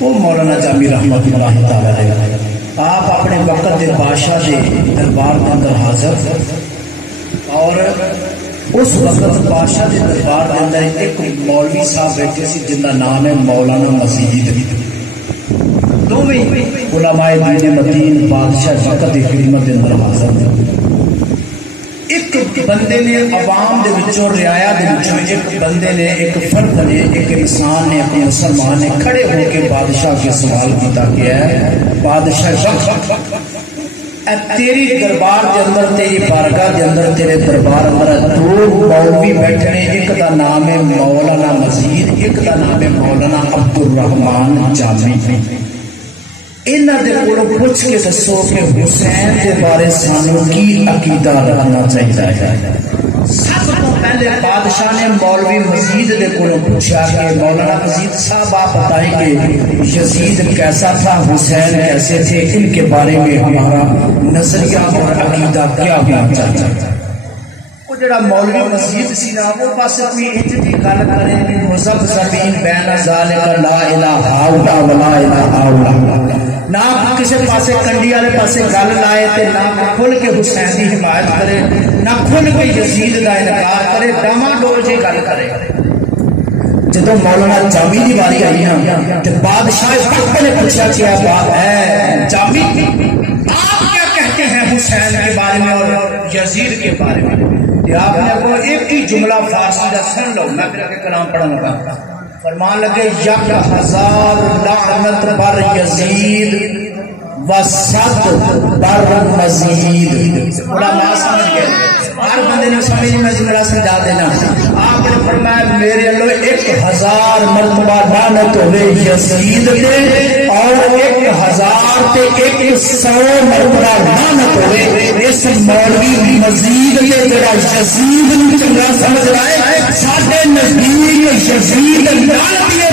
وہ مولانا جامی رحمت اللہ تعالی علیہ آپ اپنے وقت کے بادشاہ کے دربار کے اندر حاضر اور اس وقت بادشاہ کے دربار کے اندر ایک مولوی صاحب بیٹھے سی جن کا نام ہے مولانا مزید دونوں علماء دین مدین بادشاہ وقت کی خدمت کے اندر حاضر ہیں ایک بندے نے عوام دے وچوں رعایا دے وچوں ایک بندے نے ایک فرد نے ایک انسان نے اپنے مسلمان نے کھڑے ہو کے بادشاہ کے سوال کیتا کہ ہے بادشاہ تیری دربار دے اندر تیری بارگاہ دے اندر تیرے دربار اندر دو مولوی بیٹھے ہیں ایک دا نام ہے مولانا مزید ایک دا نام ہے مولانا عبد الرحمان جامی انہاں دے کولوں پوچھ کے دسو کہ حسین دے بارے سانو کی عقیدہ رکھنا چاہیے ہے سب تو پہلے بادشاہ نے مولوی مزید دے کولوں پوچھا کہ مولانا مزید صاحب آپ بتائیں کہ یزید کیسا تھا حسین کیسے تھے ان کے بارے میں ہمارا نظریہ اور عقیدہ کیا ہونا چاہیے وہ جڑا مولوی مزید سی نا وہ پاس کوئی اتنی گل کرے کہ مذبذبین بین ذالک لا الہ الا ولا الہ الا نہ کسی پاسے کنڈی والے پاسے گل لائے تے نہ کھل کے حسین کی حمایت کرے نہ کھل کے یزید کا انکار کرے ڈاما ڈول جی گل کرے جدو مولانا جامی کی باری آئی نا تو بادشاہ نے پوچھا کیا بات ہے جامی آپ کیا کہتے ہیں حسین کے بارے میں اور یزید کے بارے میں آپ نے کو ایک ہی جملہ فارسی کا سن لو میں پھر کے کلام پڑھوں گا فرمان لگے یک ہزار لعنت بر یزید و صد بر مزید علماء سمجھ گئے ہر بندے نے سمجھ میں جملہ سمجھا دینا آپ نے فرمایا میرے اللہ 1000 مرتبہ لعنت ہوئے یزید دے اور 1000 تے 100 مرتبہ لعنت ہوئے اس مولوی مزید دے جڑا یزید نوں چنگا سمجھ رہا ہے ساڈے نزدیک یزید لعنت